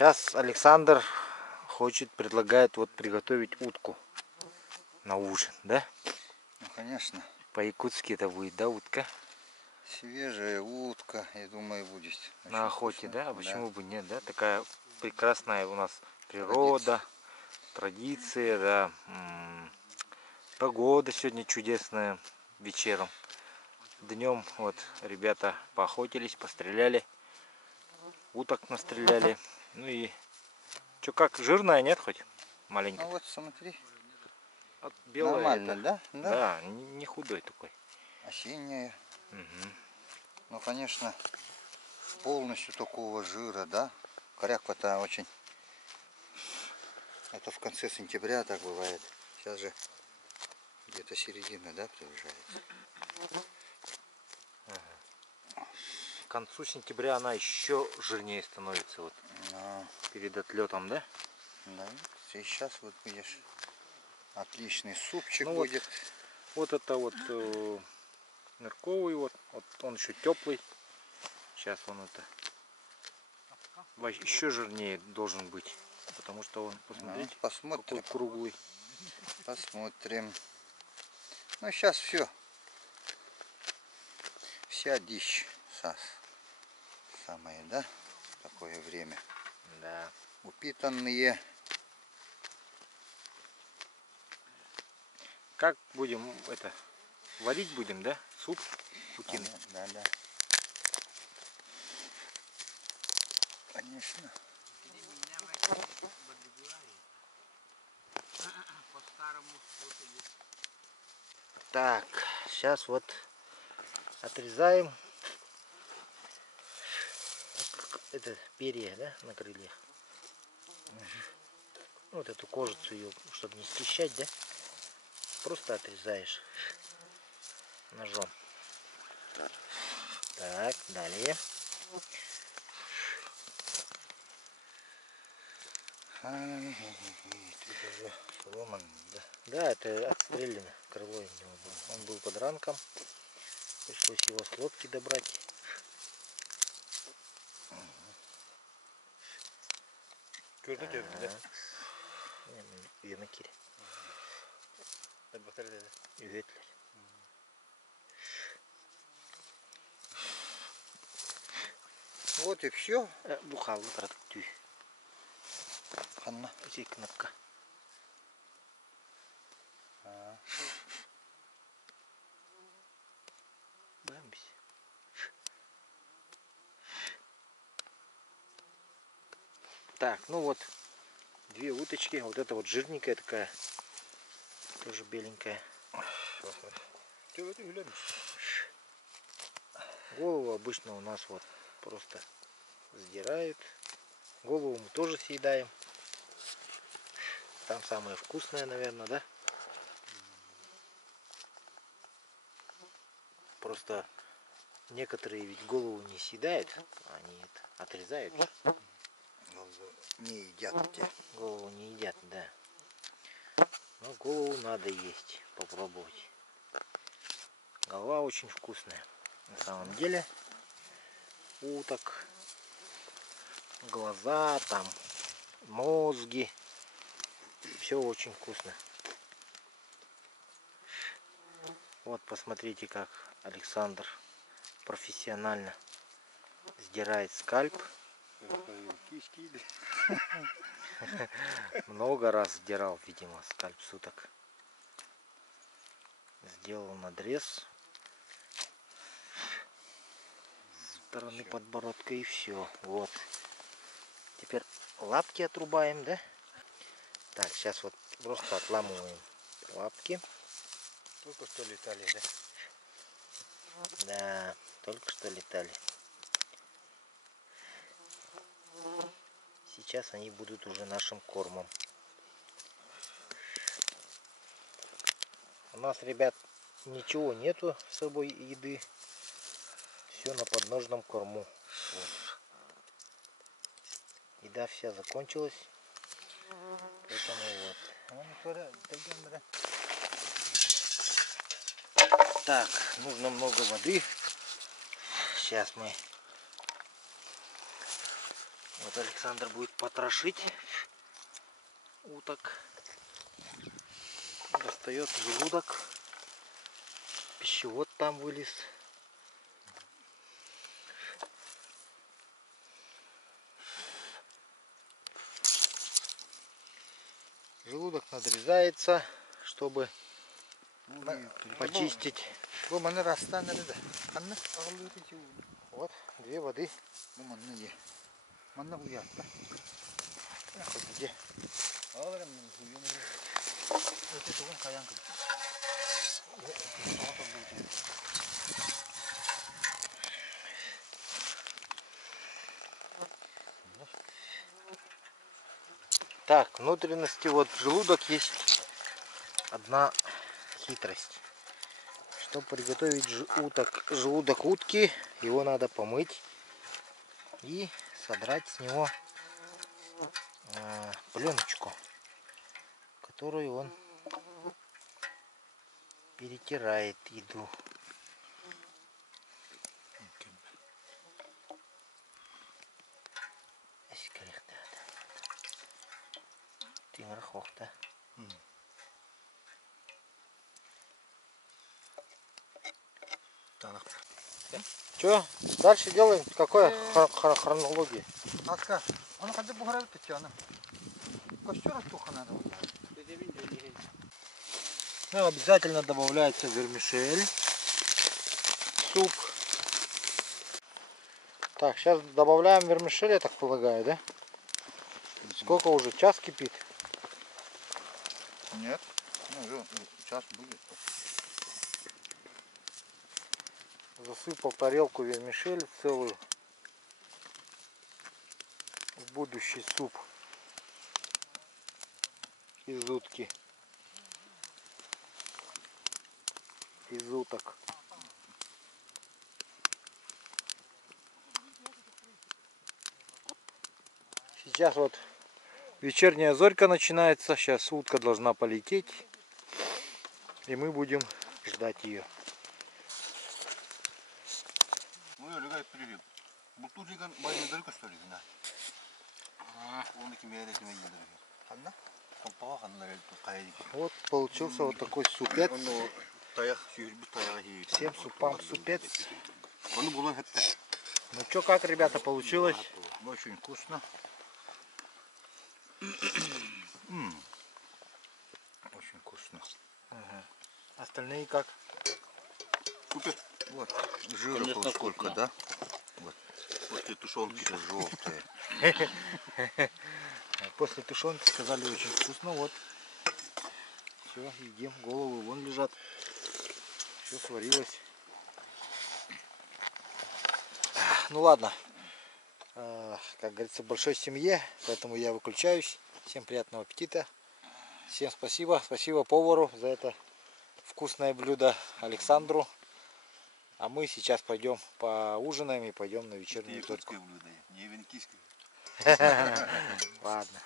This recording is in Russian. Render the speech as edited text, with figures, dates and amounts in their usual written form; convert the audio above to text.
Сейчас Александр предлагает вот приготовить утку на ужин, да? Ну, конечно. По-якутски это будет, да, утка? Свежая утка, я думаю, будет. На охоте, вкусно. да? А почему бы нет, да? Такая прекрасная у нас природа, традиции, да. Погода сегодня чудесная вечером. Днем вот ребята поохотились, постреляли, уток настреляли. Ну и что, как, жирная, нет хоть? Маленькая. Ну вот смотри. Вот белая Нормально, это, да? да, не худой такой. Осенняя. Угу. Ну, конечно, полностью такого жира, да? Коряк-то очень. Это в конце сентября так бывает. Сейчас же где-то середина, да, приближается. К концу сентября она еще жирнее становится, вот перед отлетом, да? Да. Сейчас вот будешь. Отличный супчик Ну будет. Вот это вот нырковый, вот он еще теплый. Сейчас он это еще жирнее должен быть, потому что он, посмотрите, посмотрим. какой круглый. Посмотрим. Ну сейчас все. Вся дичь самое, да? Такое время. Да. Упитанные. Как будем это варить будем, да? Суп утиный. Да. Конечно. Так, сейчас вот отрезаем это перья, да, на крыльях. Вот эту кожицу ее, чтобы не стещать, да, просто отрезаешь ножом. Так, далее. Сломан, да? Да, это отстрелено крыло у него было. Он был под ранком. Пришлось его с лодки добрать. Gördün mü? Yemekleri. Üvetler. Вот и все. Bu kaldı tarafı tüy. Hanna. Şey kınıpka. Beğenmiş. Так, ну вот, две уточки. Вот это вот жирненькая такая. Тоже беленькая. Голову обычно у нас вот просто сдирают. Голову мы тоже съедаем. Там самое вкусное, наверное, да? Просто некоторые ведь голову не съедают, они это отрезают. Голову не едят те. Голову не едят, да. Но голову надо есть, попробовать. Голова очень вкусная. На самом деле, уток, глаза, там, мозги. Все очень вкусно. Вот посмотрите, как Александр профессионально сдирает скальп. Много раз сдирал, видимо, скальп суток. Сделал надрез с стороны подбородка и все. Вот. Теперь лапки отрубаем, да? Так, сейчас вот просто отламываем лапки. Только что летали, да? Да, только что летали. Сейчас они будут уже нашим кормом. У нас, ребят, ничего нету с собой еды. Все на подножном корму. Вот. Еда вся закончилась. Поэтому вот. Так, нужно много воды. Сейчас мы Вот Александр будет потрошить уток. Достает желудок. Пищевод там вылез. Желудок надрезается, чтобы почистить. Вот 2 воды. Где? Так, внутренности, вот желудок есть одна хитрость. Чтобы приготовить желудок утки, его надо помыть и содрать с него пленочку, которую он перетирает еду. Что? Дальше делаем? Какая хронология? Ну, обязательно добавляется вермишель, суп. Так, сейчас добавляем вермишель, я так полагаю, да? Сколько уже? Час кипит? Нет, ну, час будет. Засыпал тарелку вермишель целую в будущий суп из утки, из уток. Сейчас вот вечерняя зорька начинается, сейчас утка должна полететь, и мы будем ждать ее. Вот получился вот такой супец. Всем супам супец. Ну что, как, ребята, получилось? Очень вкусно. Очень вкусно. Ага. Остальные как? Супер. Вот. Жира сколько, да? Вот. После тушенки желтые. После тушенки сказали очень вкусно. Вот. Все, едим. Головы вон лежат. Все сварилось. Ну ладно. Как говорится, в большой семье. Поэтому я выключаюсь. Всем приятного аппетита. Всем спасибо. Спасибо повару за это вкусное блюдо, Александру. А мы сейчас пойдем поужинаем и пойдем на вечернюю зорьку. Ладно.